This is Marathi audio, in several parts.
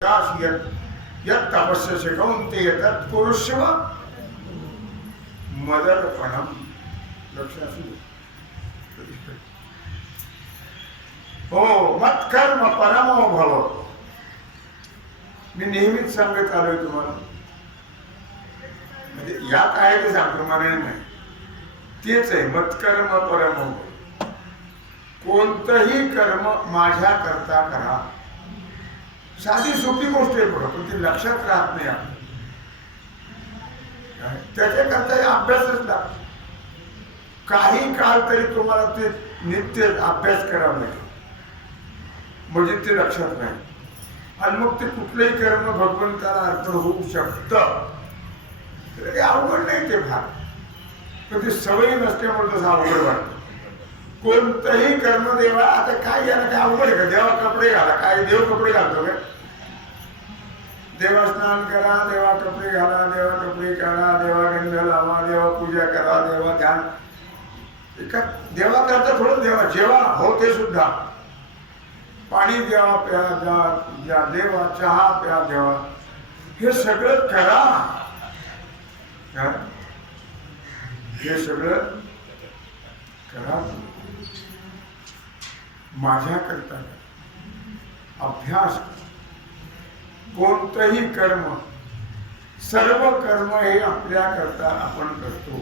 यत् तपस्य कौन्तेय तत्कुरुष्व मदर्पणम. लक्ष असू दे. हो, मत्कर्म परमो भव. मी नेहमीच सांगत आलोय तुम्हाला, म्हणजे यात आहे ते सांगतो मला नाही, तेच आहे मत्कर्म परमो भव. कोणतंही कर्म माझ्या करता करा. साधी सोपी गोष्ट आहे बघा, पण ती लक्षात राहत नाही आपल्या. त्याच्याकरता अभ्यासच लागतो. काही काळ तरी तुम्हाला ते नित्य अभ्यास करावा लागेल, म्हणजे ते लक्षात राहील. आणि मग ते कुठलंही कर्म भगवंताला अर्पण होऊ शकतं. काही अवघड नाही ते भाग, पण ती सवय नसल्यामुळे तसं अवघड वाटतं. कोणतंही कर्म देवा, आता काय याला काय अवघड आहे का? देवा कपडे घाला, काय देव कपडे घालतो का? देवा स्नान करा, देवा कपडे घाला, देवा कपडे काढा, देवा गंध लावा, देवा पूजा करा, देवा ध्यान. एका देवा करता थोडं देवा जेवा हो ते सुद्धा. पाणी द्यावा प्या द्या देवा, चहा प्या देवा, हे सगळं करा. हे सगळं करा माझ्या करता. अभ्यास कोणतंही कर्म, सर्व कर्म हे आपल्या करता आपण करतो,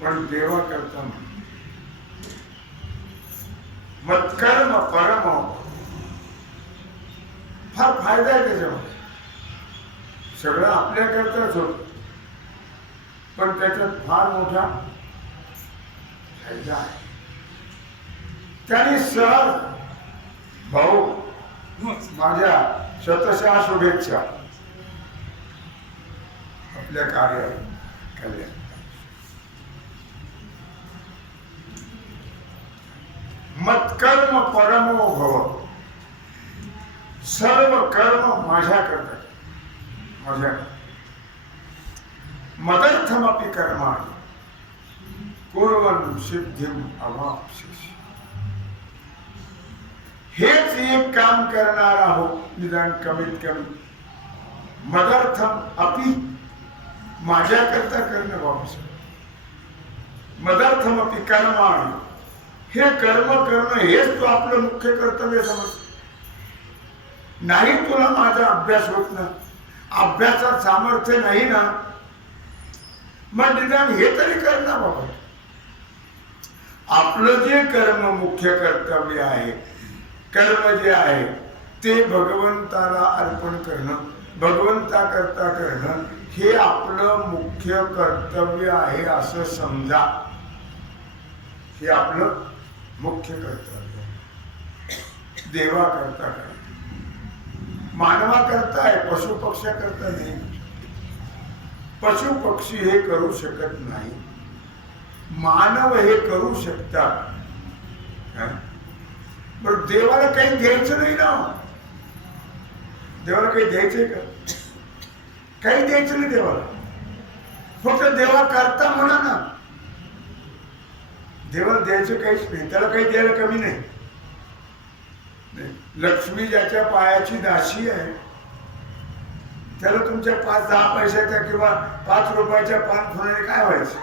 पण देवा करता मत्कर्म परम. फार फायदा आहे त्याच्यामध्ये. सगळं आपल्या करताच होत, पण त्याच्यात फार मोठा फायदा आहे. त्याने सहज भाऊ माझ्या शतशः शुभेच्छा आपल्या कार्याला कल्याण. मत्कर्म परमो भव. सर्व कर्म माझ्या करता, माझ्या. मदर्थमपि कर्माणि कुर्वन् सिद्धिम अवाप्स्यसि. हेच एक काम करणार आहोत निदान कमीत कमी. मदर्थम अपि, माझ्या करता करणं वापस. मदर्थम अपि कर्माणि, हे कर्म करणं हेच तू आपलं मुख्य कर्तव्य समज. नाही तुला माझा अभ्यास होत ना, अभ्यासात सामर्थ्य नाही ना, मग निदान हे तरी करणं बाबा. आपलं जे कर्म मुख्य कर्तव्य आहे, कर्म जे आहे ते भगवंताला अर्पण करणं, भगवंता करता करणं, हे आपलं मुख्य कर्तव्य आहे असं समजा. हे आपलं मुख्य कर्तव्य. देवा करता करणं, मानवा करता आहे, पशु पक्ष्या करता नाही. पशु पक्षी हे करू शकत नाही, मानव हे करू शकतात. बरं, देवाला काही द्यायचं नाही ना. देवाला काही द्यायचंय का? काही द्यायचं नाही देवाला. फक्त देवा करता म्हणा ना. देवाला द्यायचं काहीच नाही, त्याला काही द्यायला कमी नाही. लक्ष्मी ज्याच्या पायाची दासी आहे, त्याला तुमच्या 5-10 पैशाच्या किंवा 5 रुपयाच्या पान फुलाने काय व्हायचं?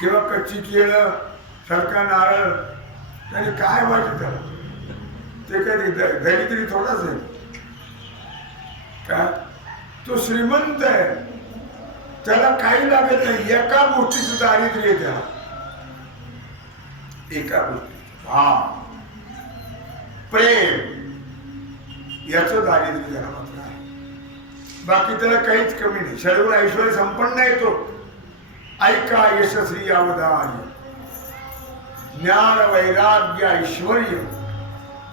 किंवा कच्ची केळं, सरका नारळ, त्याने काय व्हायचं त्याला? ते कधी दरिद्री थोडाच आहे का? तो श्रीमंत आहे, त्याला काही लागत नाही. एका गोष्टीचं दारिद्र्य आहे त्याला, एका गोष्टी. हा, प्रेम, याचं दारिद्र्य त्याला मात्र आहे. बाकी त्याला काहीच कमी नाही. सर्व ऐश्वर संपन्न आहे तो. ऐका यशस्वी अवधान, ज्ञान वैराग्य ऐश्वर्य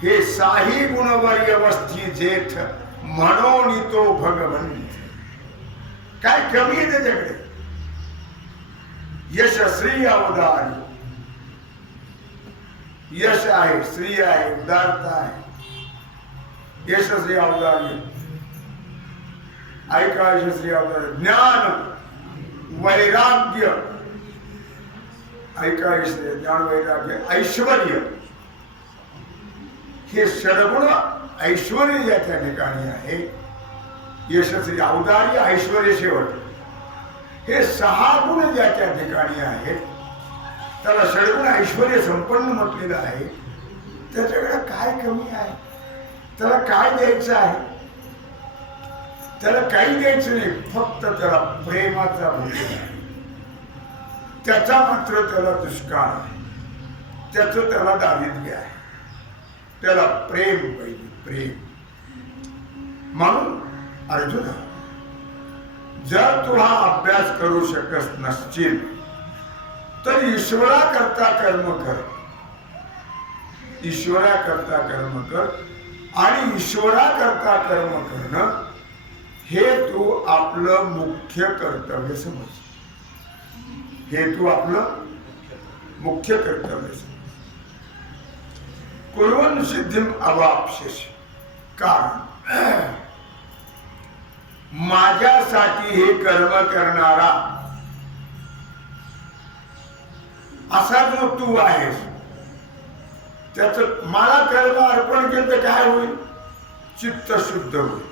हे साही गुणवर्य वस्ती जेठ, म्हणून तो भगवंत. काय कमी आहे त्याच्याकडे? यश श्री अवधान, यश आहे, श्री आहे, उदारता आहे. यशस्वी अवधान, ऐका यशस्वी अवधान. ज्ञान वैराग्य, ऐका ज्ञान वैराग्य ऐश्वर्य, हे षडगुण ऐश्वर्य ज्याच्या ठिकाणी आहे, यशस्वी औदार्य ऐश्वर्य शेवट, हे 6 गुण ज्याच्या ठिकाणी आहेत त्याला षडगुण ऐश्वर्य संपन्न म्हटलेलं आहे. त्याच्याकडे काय कमी आहे? त्याला काय द्यायचं आहे? त्याला काही द्यायचं नाही, फक्त त्याला प्रेमाचा भूत आहे. त्याचा मात्र त्याला दुष्काळ आहे, त्याचं त्याला दारिद्र्य आहे. त्याला प्रेम पाहिजे, प्रेम. म्हणून अर्जुना, जर तू हा अभ्यास करू शकत नसशील तर ईश्वराकरता कर्म कर, ईश्वराकरता कर्म कर. आणि ईश्वराकरता कर्म करणं हे तू आपलं मुख्य कर्तव्य समज, हे तू आपलं मुख्य कर्तव्य समज. कुर्वन् सिद्धिम अवाप्स्यसि. कारण माझ्यासाठी हे कर्म करणारा असा जो तू आहेस, त्याच मला कर्म अर्पण केलं तर काय होईल? चित्त शुद्ध होईल.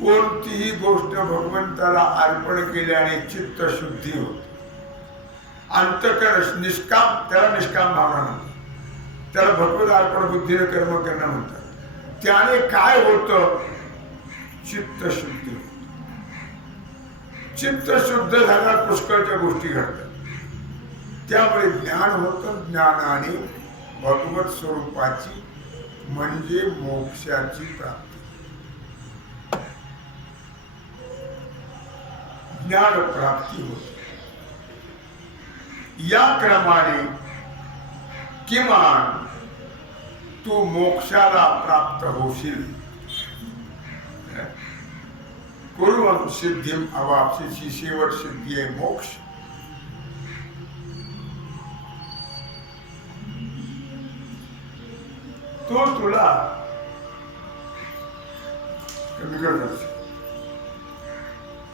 कोणतीही गोष्ट भगवंताला अर्पण केल्याने चित्त शुद्धी होते. अंतःकरण निष्काम, त्याला निष्काम भावना म्हणतात, त्याला भगवत अर्पण बुद्धीने कर्म करणं म्हणतात. त्याने काय होतं? चित्त शुद्धी होते. चित्त शुद्ध झाल्यावर पुष्कळच्या गोष्टी घडतात. त्यामुळे ज्ञान होतं. ज्ञानाने भगवत स्वरूपाची म्हणजे मोक्षाची प्राप्ती, ज्ञान प्राप्ती होते. या क्रमाने किमान तू मोक्षाला प्राप्त होशील. कुर्वन् सिद्धिम अवाप्स्यसि. शेवट सिद्धी आहे मोक्ष. तो तुला कमी करत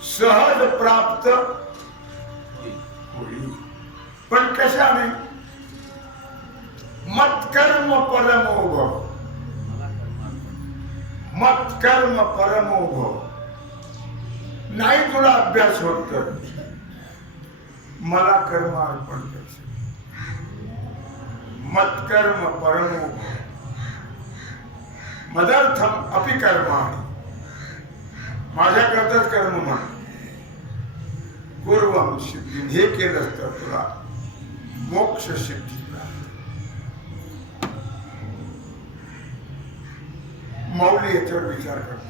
सहज प्राप्त होईल. पण कशाने? मत्कर्म परमो भव. मत्कर्म परमो भव. नाही तुला अभ्यास होत तर मला कर्म अर्पण करायचं. मत्कर्म परमो भव. मदर्थम अपि कर्माणि. माझ्याकरताच कर्म म्हण. कुर्वन् सिद्धिं. हे केलंस तर तुला मोक्ष सिद्धी प्राप्त. मौली याच्यावर विचार करतो.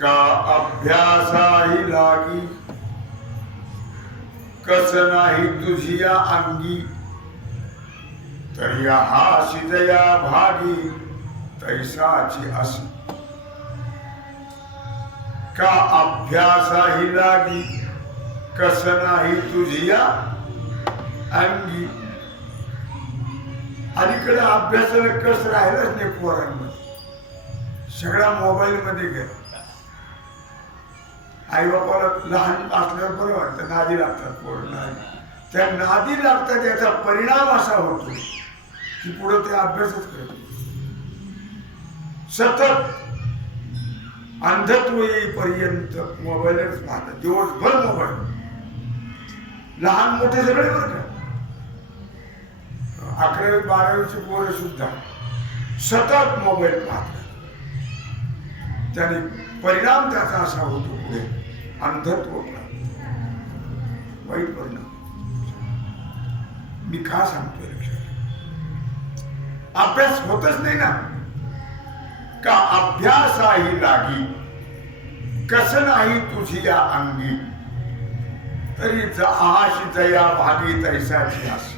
का अभ्यासाही लागी कस नाही तुझिया अंगी. तरी हा शिजया भागी तैसाची असी. का अभ्यासाही लागी कस नाही तुझिया अंगी. अलीकडे अभ्यासाला कस राहिलंच नाही पोरांमध्ये. सगळा मोबाईल मध्ये गेला. आई बापाला लहान असल्यावर बरं वाटतं, नादी लागतात पोरांना. त्या नादी लागतात याचा परिणाम असा होतो की पुढे ते अभ्यासच करतात. सतत अंधत्व येईपर्यंत मोबाईलच पाहतात. दिवसभर मोबाईल. लहान मोठे सगळे बरं का. 11वी 12वीची पोरं सुद्धा सतत मोबाईल पाहतात. त्याने परिणाम त्याचा असा होतो पुढे अंधत्व, वाईट परिणाम. मी का सांगतोय लक्षात? अभ्यास होतच नाही ना. का अभ्यासाही लागी कस नाही तुझी या अंगी. तरी आशी जया भागी तैसाची अस.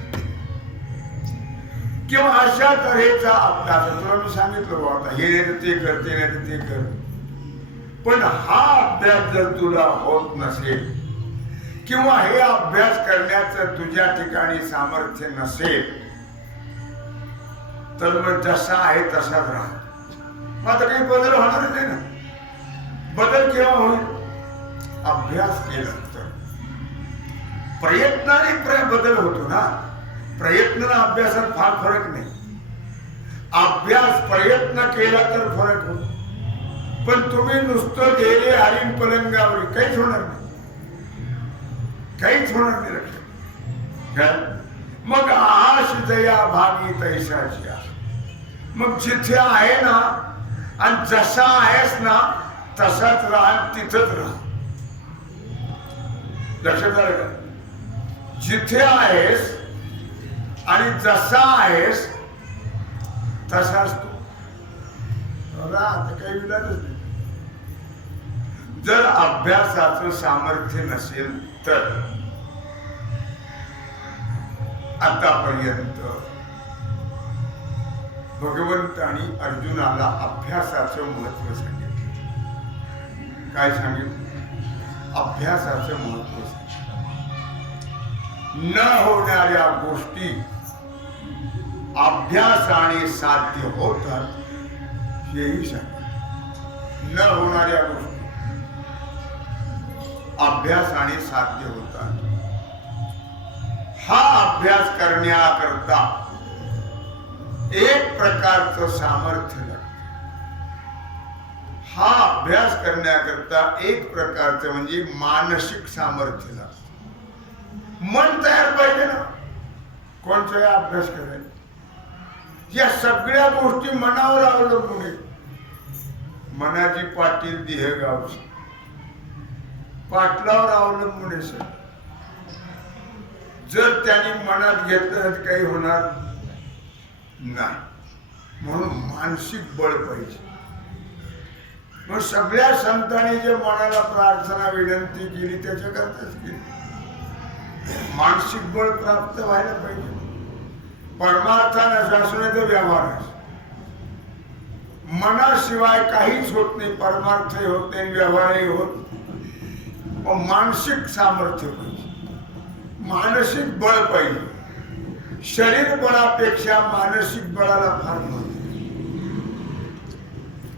किंवा अशा तऱ्हेचा अभ्यास तुला मी सांगितलं बाबा, हे नाही ते कर, ते नाही ते कर. पण हा अभ्यास जर तुला होत नसेल किंवा हे अभ्यास करण्याचं तुझ्या ठिकाणी सामर्थ्य नसेल तर मग जसा आहे तसाच राहा. आता काही बदल होणार नाही ना. बदल केव्हा होईल? अभ्यास केला तर. प्रयत्नाने बदल होतो ना. प्रयत्न आणि अभ्यासात फार फरक नाही. अभ्यास प्रयत्न केला तर फरक होतो, पण तुम्ही नुसतं गेले हरिण पलंगावर काहीच होणार नाही, काहीच होणार नाही. लक्षात. मग आश जया भागी तैसाची आश. मग जिथे आहे ना आणि जसा आहेस ना तसाच राहा, तिथंच राहा. लक्षात आलं का? जिथे आहेस आणि जसा आहेस तसाच तू राहा, काही विलाजच नाही. जर अभ्यासाचं सामर्थ्य नसेल तर आतापर्यंत भगवंतानी अर्जुनाला अभ्यासाचं महत्व सांगितलं. काय सांगितलं? अभ्यासाचं महत्व सांगितलं. न होणाऱ्या गोष्टी अभ्यासाने साध्य होतात हेही सांगितलं. न होणाऱ्या गोष्टी अभ्यासाने साध्य होतात. हा अभ्यास करण्याकरता एक प्रकारचं सामर्थ्य लागतं. हा अभ्यास करण्याकरता एक प्रकारचं म्हणजे मानसिक सामर्थ्य लागतं. मन तयार पाहिजे ना कोणताही अभ्यास करायला. या सगळ्या गोष्टी मनावर अवलंबून आहेत. मनाची पाटील देहगावची पाटलावर अवलंबून आहे. जर त्यांनी मनात घेतलं तर काही होणार नाही. म्हणून मानसिक बळ पाहिजे. मग सगळ्या संतांनी जे मनाला प्रार्थना विनंती केली त्याच्याकरताच केली. मानसिक बळ प्राप्त व्हायला पाहिजे. परमार्थानं असण्याचा व्यवहार आहे. मनाशिवाय काहीच होत नाही. परमार्थही होत नाही, व्यवहारही होत. मानसिक सामर्थ्य पाहिजे, मानसिक बळ पाहिजे. शरीर बळापेक्षा मानसिक बळाला फार महत्व.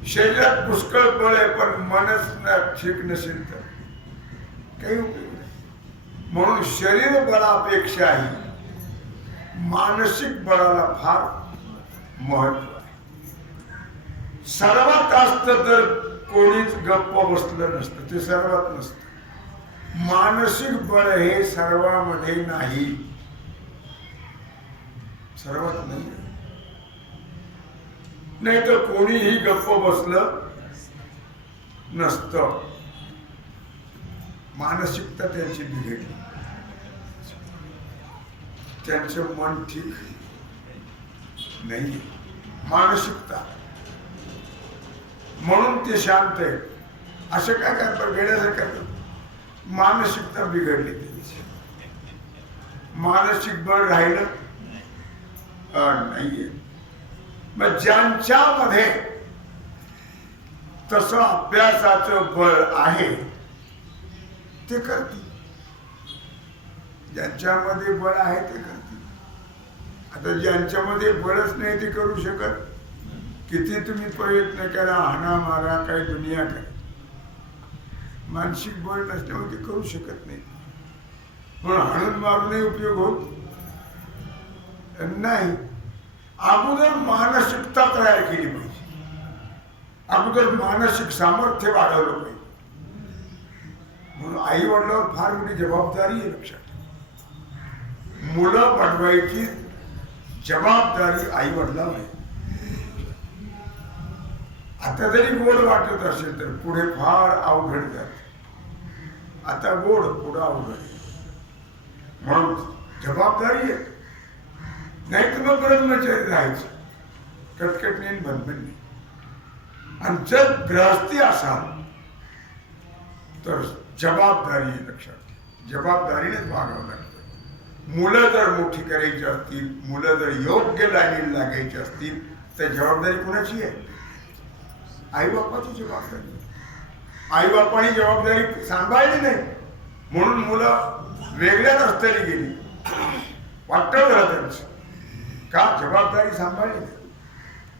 शरीरात पुष्कळ बळ आहे पण मनच ठीक नसेल तर काही उपयोग नाही. म्हणून शरीर बळापेक्षाही मानसिक बळाला फार महत्व आहे. सर्वात असतं तर कोणीच गप्प बसलं नसतं, ते सर्वात नसतं. मानसिक बळ हे सर्वांमध्ये नाही, सर्वात नाही. नाही तर कोणीही गप्प बसलं नसतं. मानसिकता त्यांची बिघडली, त्यांचं मन ठीक नाही. मानसिकता म्हणून ते शांत आहे. असं काय करतात वेड्यासारखं? मानसिकता बिघडली त्यांची. मानसिक बळ राहिलं नाहीये. मग ज्यांच्यामध्ये तसं अभ्यासाचं बळ आहे ते करतील. ज्यांच्यामध्ये बळ आहे ते करतील. आता ज्यांच्यामध्ये बळच नाही ते करू शकत. किती तुम्ही प्रयत्न करा, हाणा मारा, काही दुनिया करा, मानसिक बळ नसल्यामुळे ते करू शकत नाही. म्हणून हाणून मारूनही उपयोग होत नाही. अगोदर मानसिकता तयार केली पाहिजे. अगोदर मानसिक सामर्थ्य वाढवलं पाहिजे. म्हणून आई वडिलांवर फार मोठी जबाबदारी आहे. लक्षात, मुलं बनवायची जबाबदारी आई वडिलांवर आहे. आता जरी गोड वाटत असेल तर पुढे फार अवघड जात. आता गोड पुढे अवघड. म्हणून जबाबदारी आहे. नाही तर मग ब्रह्मचारी राहायचं, कटकटणी बंधन. आणि जर ग्रहस्थी असाल तर जबाबदारी लक्षात, जबाबदारीनेच वागावं लागतं. मुलं जर मोठी करायची असतील, मुलं जर योग्य लाईनीला लागायची असतील तर जबाबदारी कोणाची आहे? आई बापाची जबाबदारी. आई बापाने जबाबदारी सांभाळली नाही म्हणून मुलं वेगळ्या रस्त्याने गेली. वाटतं झालं त्यांचं का जबाबदारी सांभाळली नाही.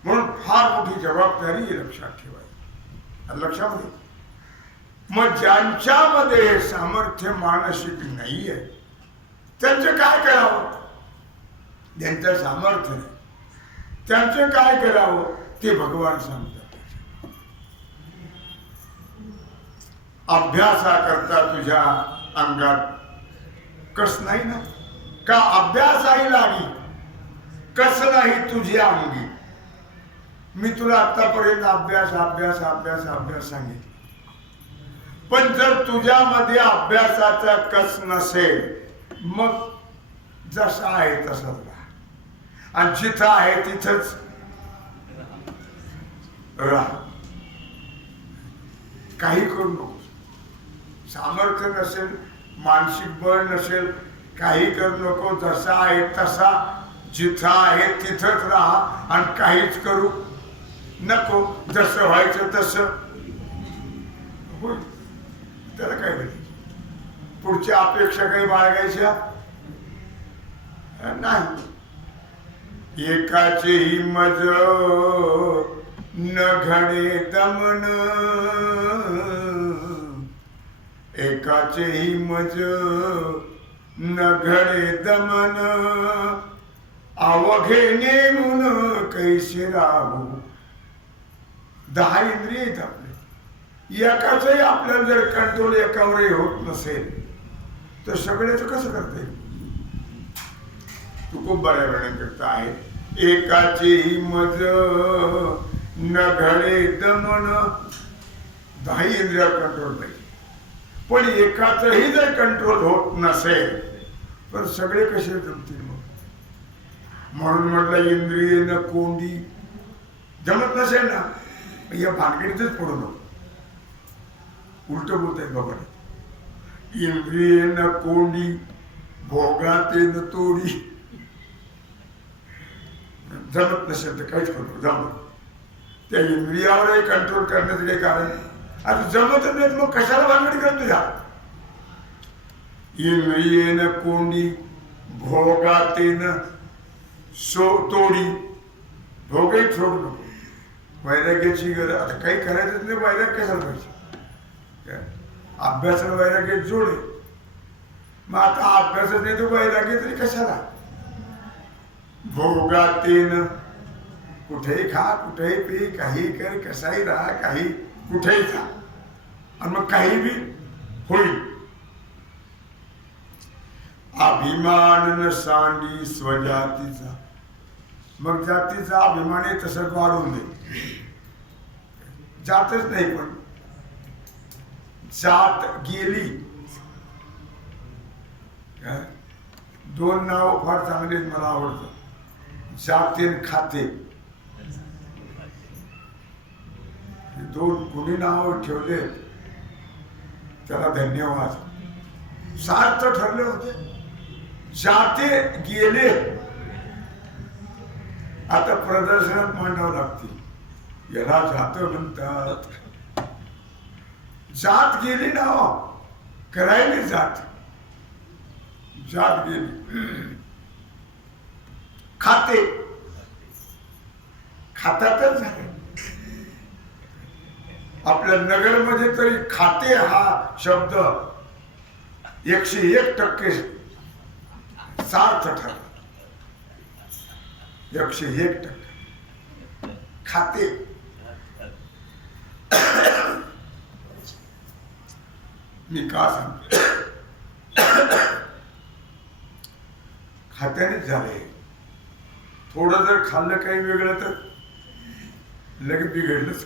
म्हणून फार मोठी जबाबदारी लक्षात ठेवायची. लक्षामध्ये मग ज्यांच्यामध्ये सामर्थ्य मानसिक नाहीये त्यांचं काय करावं? ज्यांचं सामर्थ्य नाही त्यांचं काय करावं ते भगवान सांगतात. अभ्यासाकरता तुझ्या अंगात कस नाही ना, का अभ्यासाही लागी कस नाही तुझ्या अंगी. मी तुला आतापर्यंत अभ्यास अभ्यास अभ्यास अभ्यास सांगितलं, पण जर तुझ्यामध्ये अभ्यासाचा कस नसेल मग जसा आहे तसंच राहा, आणि जिथं आहे तिथंच राहा. काही करू नको. सामर्थ्य नसेल, मानसिक बळ नसेल, काही करू नको. जसा आहे तसा जिथं आहे तिथंच राहा आणि काहीच करू नको. जसं व्हायचं तसं होईल. त्याला काय होईल? पुढच्या अपेक्षा काही बाळगायच्या नाही. एकाचेही मज न घडे दमन, एकाचेही मज न घडे दमन, अवघे नेमून कैसे राहू. 10 इंद्रिय आहेत आपले. एकाचही आपल्याला जर कंट्रोल एकावरही होत नसेल तर सगळ्याच कसं करता येईल? तू खूप बऱ्या वेळाने करता आहे. एकाचेही मज न घडे दमन, 10 इंद्रियावर कंट्रोल पाहिजे. पण एकाचही जर कंट्रोल होत नसेल तर सगळे कसे जमतील मग? म्हणून म्हटलं इंद्रिय न कोंडी. जमत नसेल ना या भानगडीतच पडू नको. उलट बोलताय बाबा. इंद्रिय न कोंडी भोगाते न तोडी. जमत नसेल तर काहीच करू जमत. त्या इंद्रियावरही कंट्रोल करण्याचं काही कारण. आता जमतच नाही मग कशाला भानगडी करतो या? इंद्रिय न कोंडी भोगाते न तोडी. भोगही सोडू नको. वैराग्याची गरज. आता काही करायचंच नाही, वैराग्य कशाला पाहिजे? अभ्यासाला वैराग्य जोडे. मग आता अभ्यासच नाही तर वैराग्य तरी कशाला? भोगातेन कुठेही खा, कुठेही पी, काही कर, कसाही राहा, काही कुठेही जा, आणि मग काही बी होईल. अभिमान न सांडी स्वजातीचा. मग जातीचा अभिमान आहे तसं वाढून दे. जातच नाही, पण जात गेली. 2 नाव फार चांगले मला आवडतं. जाते आणि खाते. 2 कोणी नाव ठेवले त्याला धन्यवाद. सार्थ ठरले होते. जाते गेले आता प्रदर्शनात मांडावं लागतील. याला जात म्हणतात. जात गेली ना करायली जात. जात गेली. खाते खातातच झाले. आपल्या नगरमध्ये तरी खाते हा शब्द 101% सार्थ ठरला. 101% खाते. मी का सांगतो? खात्यानेच झाले. थोडं जर खाल्लं काही वेगळं तर लगेच बिघडलंच.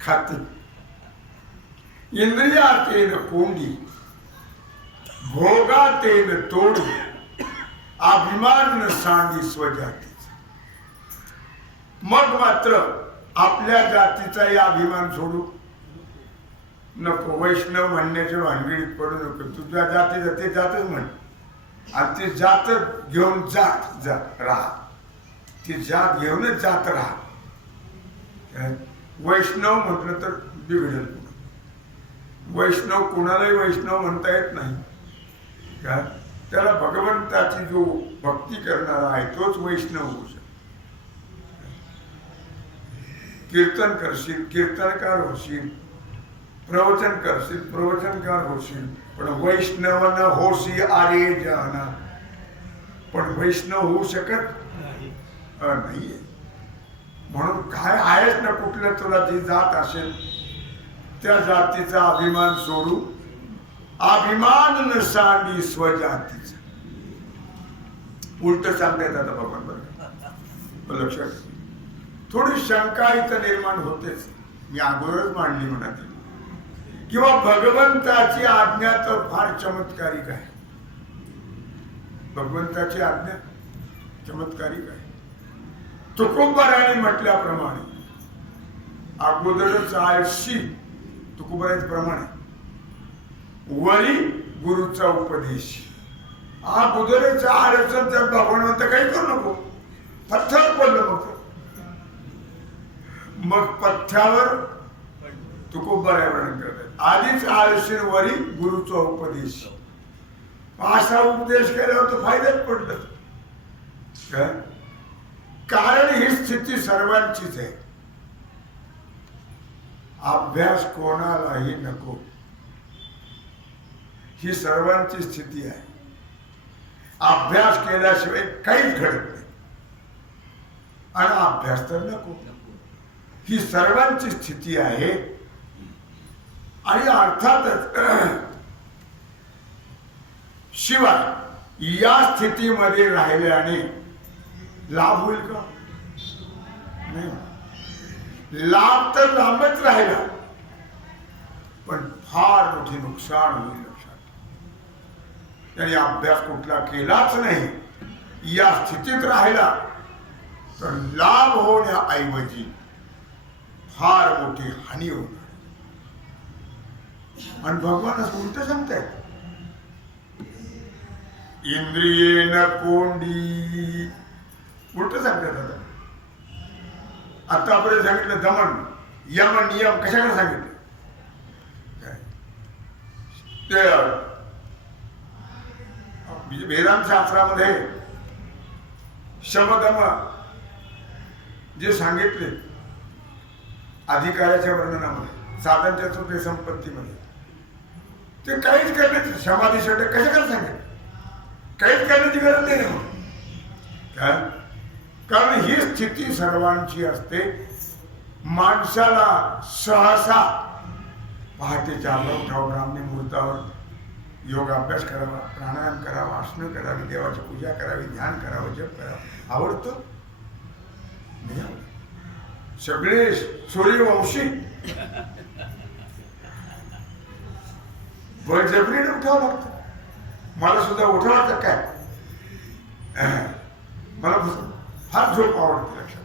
खाते. इंद्रियातेन कोंडी भोगातेन तोडी, अभिमान न सांडी स्वजातीचा. मग मात्र आपल्या जातीचाही अभिमान सोडू नको. वैष्णव म्हणण्याच्या भानगडीत पडू नको. तुझ्या जातीचा ते जातच म्हण, आणि ती जात घेऊन जात राहा. ती जात घेऊनच जात राहा. वैष्णव म्हटलं तर बिघडेल. वैष्णव कोणालाही वैष्णव म्हणता येत नाही का? त्याला भगवंताची जो भक्ती करणारा आहे तोच वैष्णव होऊ शकतो. कीर्तन करशील कीर्तनकार होशील, प्रवचन करशील प्रवचनकार होशील, पण वैष्णव न होशी आरे जाना. पण वैष्णव होऊ शकत नाहीये. म्हणून काय आहेच ना, कुठल्या तुला जी जात असेल त्या जातीचा अभिमान सोडू, अभिमान न सांडी स्वजातीचा. उलट सांगतायत आता भगवान. बरं लक्षात, थोडी शंका इथं निर्माण होतेच. मी अगोदरच मांडली म्हणा ती, किंवा भगवंताची आज्ञा तर फार चमत्कारिक आहे. भगवंताची आज्ञा चमत्कारिक आहे. तुकोबाराने म्हटल्याप्रमाणे अगोदरच आळशी, तुकोबाराच्या प्रमाणे वरी गुरुचा उपदेश. अगोदरच आळसच जर भगवान म्हणतं काही करू नको, पथ्यावर पडलं मग पथ्यावर तुकोबारा वर्णन करतात. आधीच आळशी वरी गुरुचा उपदेश. असा उपदेश केल्यावर तो फायद्यात पडलं. कारण ही स्थिती सर्वांचीच आहे. अभ्यास कोणालाही नको, ही सर्वांची स्थिती आहे. अभ्यास केल्याशिवाय काहीच घडत नाही, आणि अभ्यास तर नको, ही सर्वांची स्थिती आहे. आणि अर्थातच शिवाय या स्थितीमध्ये राहिल्याने लाभ होईल का? नाही. लाभ तर लांबच राहिला, पण फार मोठे नुकसान होईल. लक्षात, त्याने अभ्यास कुठला केलाच नाही, या स्थितीत राहिला तर लाभ होण्याऐवजी फार मोठी हानी होणार. आणि भगवान असं उलट सांगतायत, इंद्रियेन कोंडी. उलट सांगतात. आतापर्यंत सांगितलं दमन, यम, नियम कशाकडे सांगितले? ते वेदांत शास्त्रामध्ये शमदम जे सांगितले अधिकाराच्या वर्णनामध्ये, साधन चतुर्थ संपत्तीमध्ये, ते काहीच करण्याचे समाधी षटक कशाकडे सांगितले? काहीच करण्याची गरज नाही ना. काय? कारण ही स्थिती सर्वांची असते. माणसाला सहसा पहाटेच्या उठाव, ब्राह्मणी मुहूर्तावर योगाभ्यास करावा, प्राणायाम करावा, आसनं करावी, देवाची पूजा करावी, ध्यान करावं, जप करावं आवडतं नाही आवडत. सगळे सूर्यवंशी बळजबरीने उठावं लागतं. मला सुद्धा उठावं लागतं काय? मला फार झोप आवडते. लक्षात,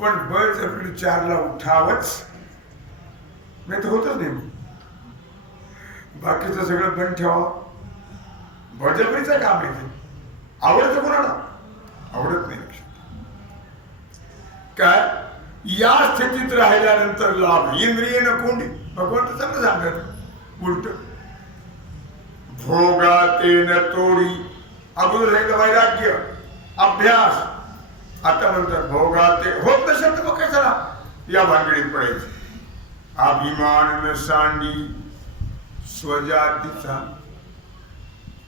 पण बळजबरीने 4ला उठावंच नाही तर होतच नाही. बाकीचं सगळं बंद ठेवावं, बळजबरीचं काम आहे ते. आवडतं कोणाला? आवडत नाही. लक्षात, काय या स्थितीत राहिल्यानंतर लाभ. इंद्रियेनं कोंडी. भगवान तर चांगलं सांगतात उलट, भोगातेन तोडी. अगोदर सांगितलं वैराग्य, अभ्यास. आता म्हणतात भोगाते. होत नसेल तर मग काय चला या भानगडीत पडायचं. अभिमान न सांडी स्वजातीचा.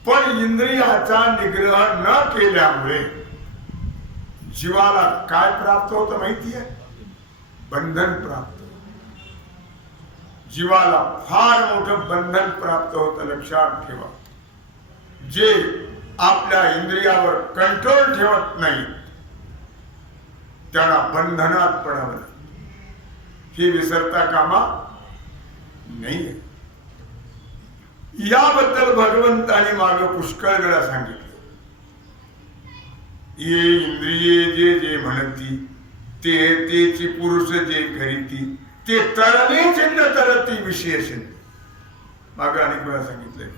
पण इंद्रियाचा निग्रह न केल्यामुळे जीवाला काय प्राप्त होतं माहिती आहे? बंधन प्राप्त. जीवाला फार मोठं बंधन प्राप्त होतं. लक्षात ठेवा, जे आपल्या इंद्रियावर कंट्रोल ठेवत नाही त्यांना बंधनात पडावं. हे विसरता कामा नाही. याबद्दल भगवंताने मागे पुष्कळ वेळा सांगितलं. ये इंद्रिये जे जे म्हणती, ते तेची पुरुष जे करीती, ते तरलेच न तरती विशेषण. मागे अनेक वेळा सांगितलंय.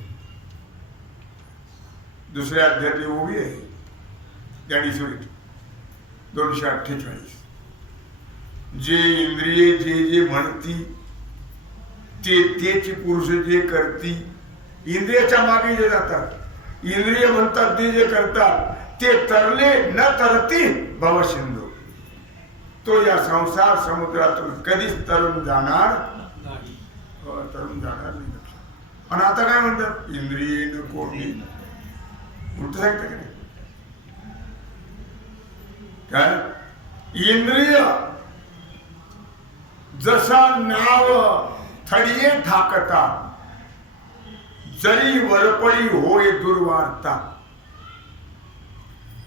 दुसऱ्या अध्यायातली ओवी आहे ज्ञानेश्वरीत 248. जे इंद्रिये जे जे म्हणती, ते तेची पुरुष जे करती. इंद्रियाच्या मागे जे जातात, इंद्रिय म्हणतात ते जे करतात, ते तरले न तरती भवसिंधू. तो या संसार समुद्रातून कधीच तरुण जाणार नाही. तरुण जाणार नाही. आणि आता काय म्हणतात? इंद्रिय न कोंडी. उलट सांगतं की नाही? काय इंद्रिय जसा नाव थडिये ठाकता, जरी वरपळी होय दुर्वार्ता,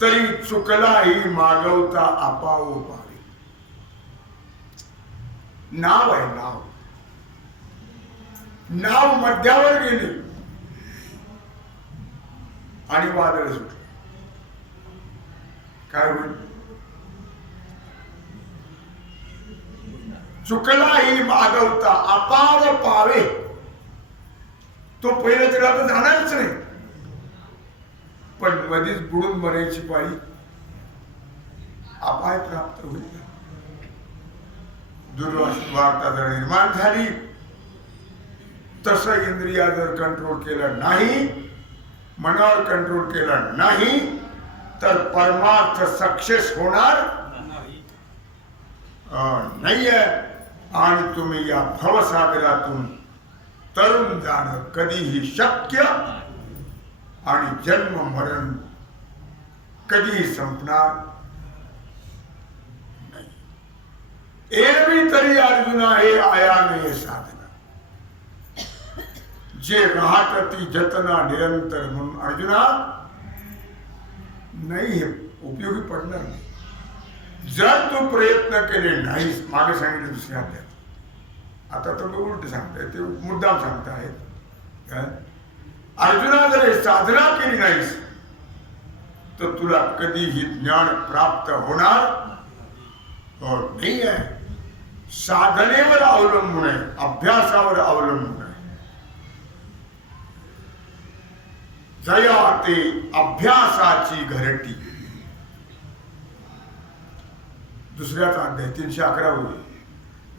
तरी चुकलाही मागवता आपाओ पावे. नाव आहे नाव. नाव मध्यावर गेली आणि वादळ सुटलं. काय होईल? चुकलाही मागवता आपाव पावे. तो पहिल्या तिला तर जाणारच नाही, पण मध्येच बुडून मरायची पाळी अपाय प्राप्त होईल. दुर्वार्ता जर निर्माण झाली, तसं इंद्रिया जर कंट्रोल केलं नाही, मनावर कंट्रोल केलं नाही, तर परमार्थ सक्सेस होणार नाहीये. आणि तुम्ही या भवसागरातून तरुण जाणं कधीही शक्य आणि जन्म मरण कधीही संपणार नाही. एरवी तरी अर्जुना हे आयाने साधना, जे राहत ती जतना निरंतर. म्हणून अर्जुना नाही, हे उपयोगी पडणार नाही जर तू प्रयत्न केले नाहीस. मागे सांगितलं दुसऱ्या अध्यायात, आता तर उलट सांगताय, ते मुद्दाम सांगतायत. अर्जुना जर हे साधना केली नाहीस, तर तुला कधीही ज्ञान प्राप्त होणार नाही आहे. साधनेवर अवलंबून आहे, अभ्यासावर अवलंबून आहे. जया ते अभ्यासाची घरटी. दुसऱ्याच अध्याय 311.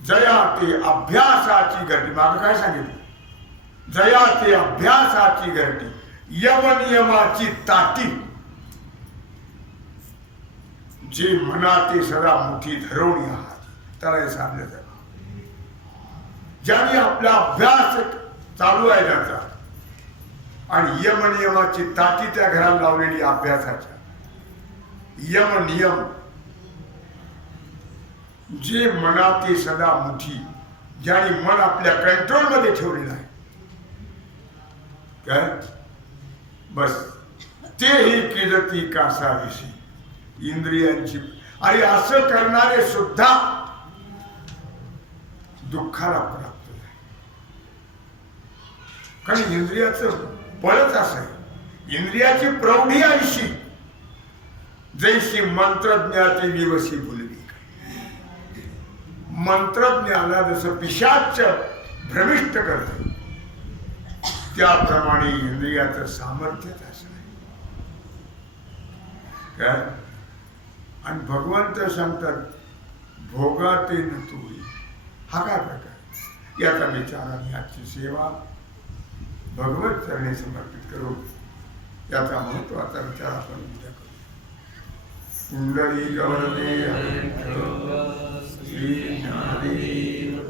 जया ते अभ्यासाची घरटी. मागं काय सांगितलं? जया ते अभ्यासाची घरटी, यमनियमाची ताटी, जे मनाते सदा मुठी धरवणी आहात, त्याला हे सांगलं जातं. ज्याने आपला अभ्यास चालू आहे त्याचा, आणि यमनियमाची ताटी त्या घराला लावलेली अभ्यासाच्या. यमनियम जे मनाते सदा मुठी, ज्याने मन आपल्या कंट्रोल मध्ये ठेवलेलं आहे, काय बस तेही किजती कासाविषयी. इंद्रियांची. आणि असं करणारे सुद्धा दुःखाला प्राप्त आहे. कारण इंद्रियाचं बळच असं आहे. इंद्रियाची प्रौढी ऐशी, जैशी मंत्रज्ञाती विवशी बोलली. मंत्रज्ञाला जसं पिशाच भ्रमिष्ट करते, त्याप्रमाणे इंद्रियाचं सामर्थ्यच असं आहे. काय? आणि भगवंत सांगतात, भोगाते न तोही. हा काय प्रकार? याचा विचार आणि आजची सेवा भगवत चरणी समर्पित करू. याचा महत्वाचा विचार आपण उद्या करू. कुंडली गवरणे श्री ज्ञानेश्वर